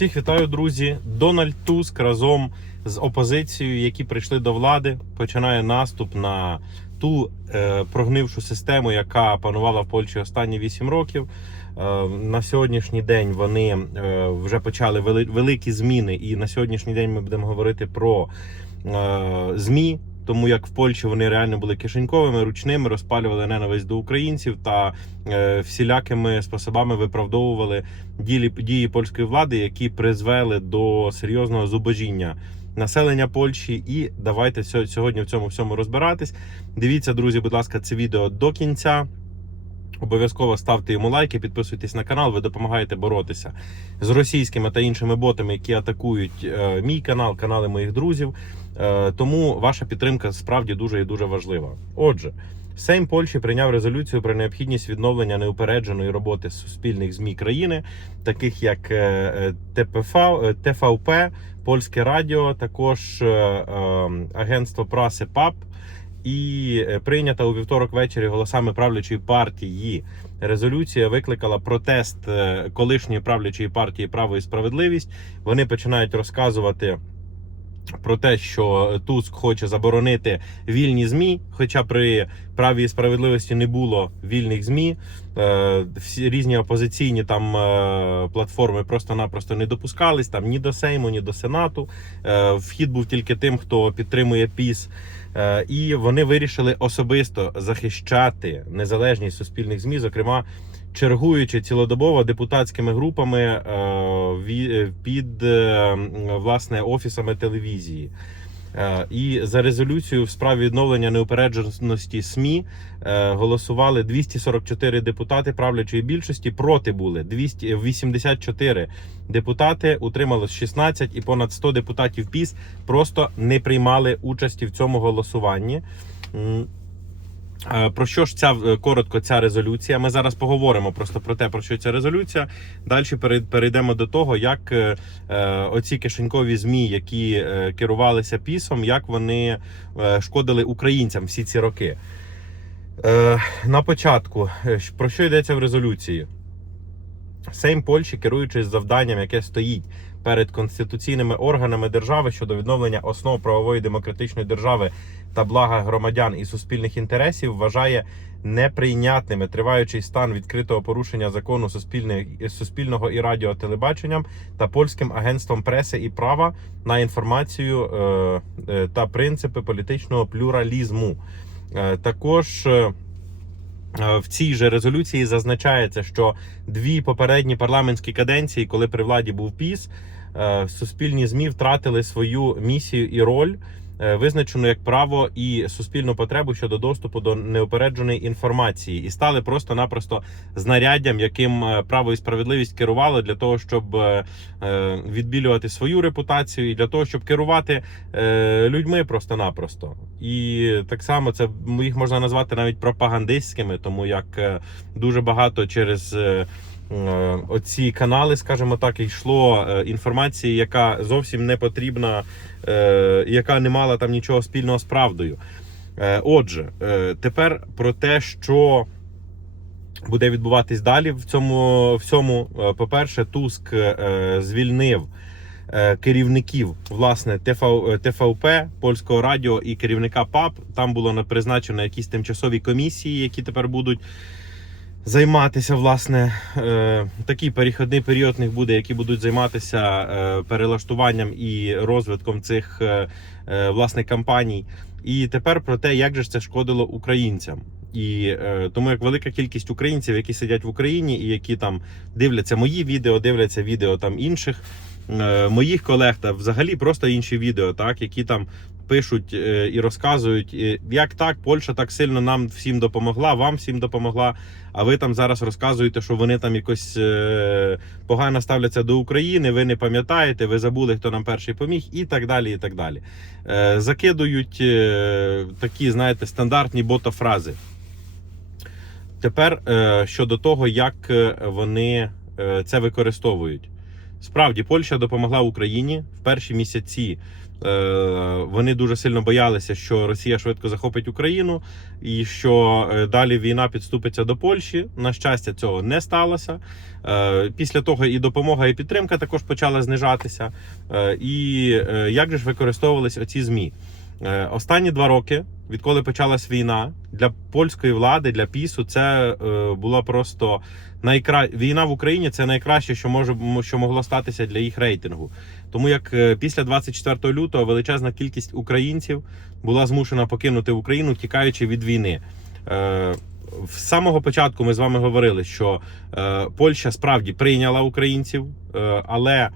Всіх вітаю, друзі. Дональд Туск разом з опозицією, які прийшли до влади, починає наступ на ту е, прогнившу систему, яка панувала в Польщі останні 8 років. Е, на сьогоднішній день вони е, вже почали вели, великі зміни, і на сьогоднішній день ми будемо говорити про е, ЗМІ. Тому як в Польщі вони реально були кишеньковими, ручними, розпалювали ненависть до українців та е, всілякими способами виправдовували дії, дії польської влади, які призвели до серйозного зубожіння населення Польщі. І давайте сьогодні в цьому всьому розбиратись. Дивіться, друзі, будь ласка, це відео до кінця. Обов'язково ставте йому лайки, підписуйтесь на канал. Ви допомагаєте боротися з російськими та іншими ботами, які атакують е, мій канал, канали моїх друзів. Е, тому ваша підтримка справді дуже і дуже важлива. Отже, Сейм Польщі прийняв резолюцію про необхідність відновлення неупередженої роботи суспільних змі країни, таких як е, ТПФ, ТВП, Польське Радіо, також Агентство праси ПАП. І е, прийнята у вівторок ввечері голосами правлячої партії резолюція викликала протест е, колишньої правлячої партії Право і справедливість. Вони починають розказувати про те, що Туск хоче заборонити вільні змі. Хоча при праві і справедливості не було вільних змі. Е, Всі різні опозиційні там е, платформи просто-напросто не допускались там ні до Сейму, ні до Сенату. Е, Вхід був тільки тим, хто підтримує ПІС. І вони вирішили особисто захищати незалежність суспільних змі, зокрема чергуючи цілодобово депутатськими групами е, е, під е, власне офісами телевізії. І за резолюцію в справі відновлення неупередженості СМІ голосували 244 депутати правлячої більшості. Проти були 284 депутати, утрималось 16 і понад 100 депутатів ПІС просто не приймали участі в цьому голосуванні. Е, Про що ж ця е, коротко ця резолюція? Ми зараз поговоримо просто про те, про що ця резолюція. Далі перейдемо до того, як е, оці кишенькові змі, які керувалися пісом, як вони шкодили українцям всі ці роки. На початку про що йдеться в резолюції? Сейм Польщі, керуючись завданням, яке стоїть перед конституційними органами держави щодо відновлення основ правової демократичної держави та блага громадян і суспільних інтересів, вважає неприйнятними триваючий стан відкритого порушення закону суспільного і радіотелебаченням та польським агентством преси і права на інформацію е, е, та принципи політичного плюралізму. Е, Також В цій же резолюції зазначається, що дві попередні парламентські каденції, коли при владі був ПІС, е, суспільні змі втратили свою місію і роль, е, визначену як право і суспільну потребу щодо доступу до неупередженої інформації, і стали просто-напросто знаряддям, яким е, право і справедливість керували для того, щоб е, відбілювати свою репутацію, і для того, щоб керувати людьми просто-напросто. І так само це їх можна назвати навіть пропагандистськими, тому як дуже багато через. Е, Оці канали, скажімо так, йшло е, інформації, яка зовсім не потрібна, е, яка не мала там нічого спільного з правдою. Отже, тепер про те, що буде відбуватись далі в цьому всьому. По-перше, Туск звільнив керівників власне ТВ, ТВП, польського радіо і керівника ПАП. Там було призначено якісь тимчасові комісії, які тепер будуть. Займатися власне е, такий перехідний період них буде, які будуть займатися е, перелаштуванням і розвитком цих е, власне кампаній. І тепер про те, як же це шкодило українцям. І е, тому як велика кількість українців, які сидять в Україні і які там дивляться мої відео, дивляться відео там інших е, моїх колег, та взагалі просто інші відео, так які там пишуть е, і розказують, як так, Польща так сильно нам всім допомогла, вам всім допомогла. А ви там зараз розказуєте, що вони там якось е, погано ставляться до України. Ви не пам'ятаєте, ви забули, хто нам перший поміг, і так далі. І так далі. Е, закидують такі, знаєте, стандартні ботофрази. Тепер щодо того, як вони це використовують. Справді, Польща допомогла Україні в перші місяці. Е, Вони дуже сильно боялися, що Росія швидко захопить Україну, і що е, далі війна підступиться до Польщі. На щастя, цього не сталося. Е, Після того і допомога, і підтримка також почала знижатися. І як же ж використовувались оці змі? Е, Останні два роки, відколи почалась війна, для польської влади, для пісу, це е, була просто найкра... війна в Україні. Це найкраще, що може що могло статися для їх рейтингу. Тому як е, після 24 лютого величезна кількість українців була змушена покинути Україну, тікаючи від війни. З самого початку ми з вами говорили, що Польща справді прийняла українців, але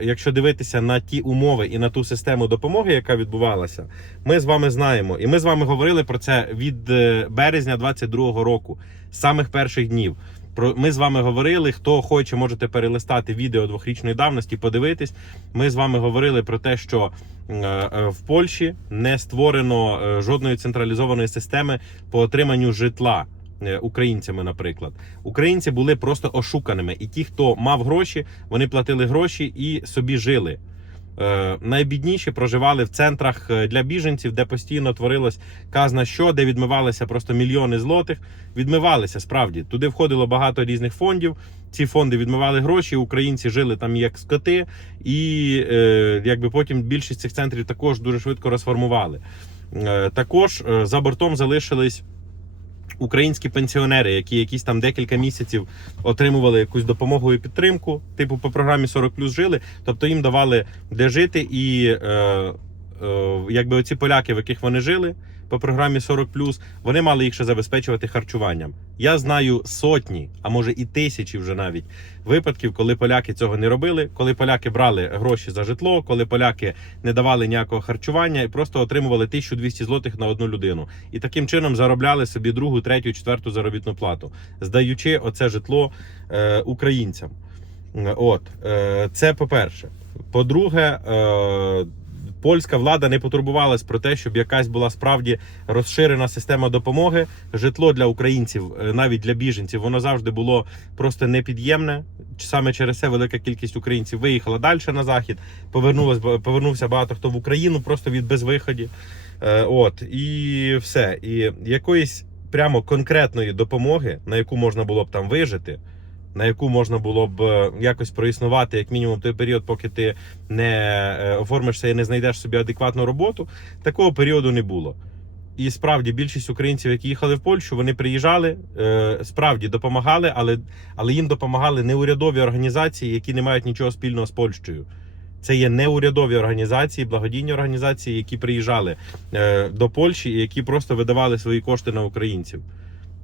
якщо дивитися на ті умови і на ту систему допомоги, яка відбувалася, ми з вами знаємо, і ми з вами говорили про це від е, березня 22-го року, з самих перших днів. Про ми з вами говорили. Хто хоче, можете перелистати відео двохрічної давності, подивитись. Ми з вами говорили про те, що е, е, в Польщі не створено жодної централізованої системи по отриманню житла українцями. Наприклад, українці були просто ошуканими, і ті, хто мав гроші, вони платили гроші і собі жили. Е, Найбідніші проживали в центрах е, для біженців, де постійно творилось казна що, де відмивалися просто мільйони злотих. Відмивалися справді. Туди входило багато різних фондів. Ці фонди відмивали гроші. Українці жили там як скоти, і е, якби потім більшість цих центрів також дуже швидко розформували. Е, також е, за бортом залишились. Українські пенсіонери, які якісь там декілька місяців отримували якусь допомогу і підтримку, типу по програмі 40 жили, тобто їм давали де жити, і е, е, якби оці поляки, в яких вони жили по програмі 40 вони мали їх ще забезпечувати харчуванням. Я знаю сотні, а може і тисячі вже навіть випадків, коли поляки цього не робили, коли поляки брали гроші за житло, коли поляки не давали ніякого харчування і просто отримували 1200 злотих на одну людину. І таким чином заробляли собі другу, третю, четверту заробітну плату, здаючи оце житло е, українцям. Е, От е, це по-перше. По-друге, е, польська влада не потурбувалась про те, щоб якась була справді розширена система допомоги. Житло для українців, е, навіть для біженців, воно завжди було просто непід'ємне. Саме через це велика кількість українців виїхала далі на захід. Повернувся багато хто в Україну просто від безвиході. Е, От і все. І якоїсь прямо конкретної допомоги, на яку можна було б там вижити. На яку можна було б е, якось проіснувати, як мінімум, той період, поки ти не е, оформишся і не знайдеш собі адекватну роботу, такого періоду не було. І справді більшість українців, які їхали в Польщу, вони приїжджали, е, справді допомагали, але, але їм допомагали неурядові організації, які не мають нічого спільного з Польщею. Це є неурядові організації, благодійні організації, які приїжджали до Польщі і які просто видавали свої кошти на українців.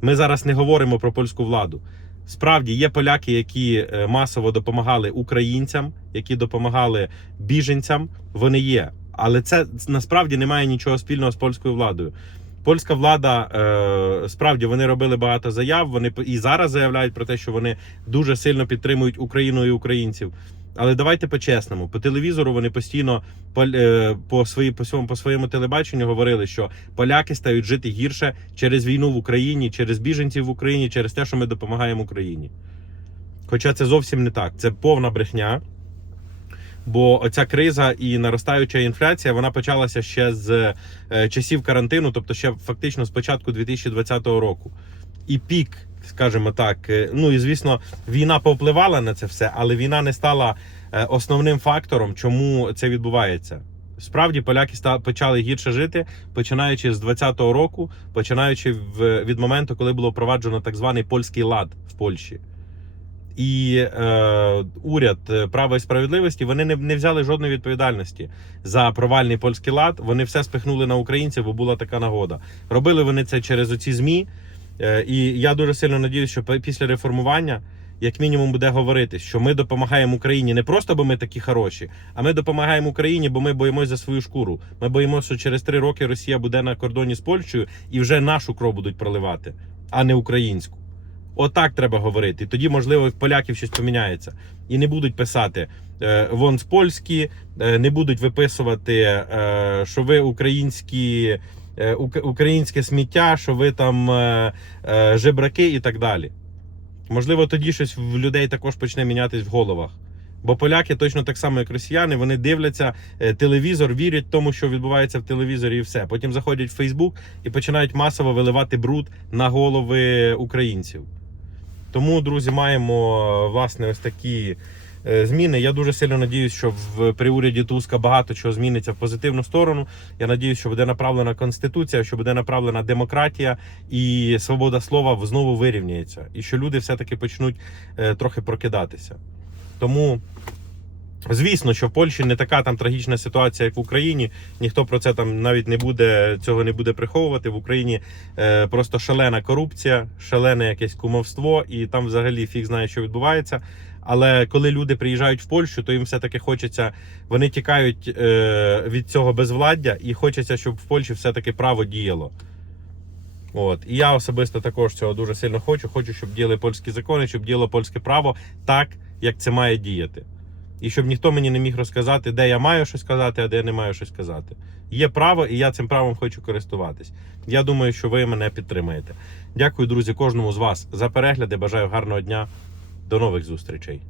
Ми зараз не говоримо про польську владу. Справді є поляки, які е, масово допомагали українцям, які допомагали біженцям. Вони є, але це насправді не має нічого спільного з польською владою. Польська влада е, справді вони робили багато заяв. Вони і зараз заявляють про те, що вони дуже сильно підтримують Україну і українців. Але давайте по-чесному, по телевізору вони постійно по, е, по, свої, по, своєму, по своєму телебаченню говорили, що поляки стають жити гірше через війну в Україні, через біженців в Україні, через те, що ми допомагаємо Україні. Хоча це зовсім не так. Це повна брехня. Бо оця криза і наростаюча інфляція вона почалася ще з е, часів карантину, тобто ще фактично з початку 2020 року. І пік, скажімо так, е, ну і звісно, війна повпливала на це все, але війна не стала е, основним фактором, чому це відбувається. Справді поляки почали гірше жити, починаючи з 2020 року, починаючи від моменту, коли було впроваджено так званий польський лад в Польщі. І е, уряд е, права і справедливості вони не, не взяли жодної відповідальності за провальний польський лад. Вони все спихнули на українців, бо була така нагода. Робили вони це через оці змі. Е, і я дуже сильно надіюся, що після реформування, як мінімум, буде говорити, що ми допомагаємо Україні не просто, бо ми такі хороші, а ми допомагаємо Україні, бо ми боїмося за свою шкуру. Ми боїмося, що через три роки Росія буде на кордоні з Польщею і вже нашу кров будуть проливати, а не українську. Отак треба говорити. Тоді, можливо, в поляків щось поміняється. І не будуть писати е, вон з польські, е, не будуть виписувати, що ви українські, ук- українське сміття, що ви там е, е, жебраки і так далі. Можливо, тоді щось в людей також почне мінятись в головах. Бо поляки точно так само, як росіяни, вони дивляться е, телевізор, вірять тому, що відбувається в телевізорі, і все. Потім заходять в Фейсбук і починають масово виливати бруд на голови українців. Тому, друзі, маємо е, власне ось такі е, зміни. Я дуже сильно надіюсь, що в при уряді Туска багато чого зміниться в позитивну сторону. Я надіюсь, що буде направлена конституція, що буде направлена демократія і свобода слова знову вирівняється, і що люди все-таки почнуть е, трохи прокидатися. Тому. Звісно, що в Польщі не така там трагічна ситуація, як в Україні. Ніхто про це там навіть не буде цього не буде приховувати. В Україні е, просто шалена корупція, шалене якесь кумовство, і там взагалі фіг знає, що відбувається. Але коли люди приїжджають в Польщу, то їм все-таки хочеться, вони тікають е, від цього безвладдя, і хочеться, щоб в Польщі все-таки право діяло. От. І я особисто також цього дуже сильно хочу. Хочу, щоб діяли польські закони, щоб діяло польське право так, як це має діяти. І щоб ніхто мені не міг розказати, де я маю щось сказати, а де я не маю щось сказати. Є право, і я цим правом хочу користуватись. Я думаю, що ви мене підтримаєте. Дякую, друзі, кожному з вас за перегляди. Бажаю гарного дня. До нових зустрічей.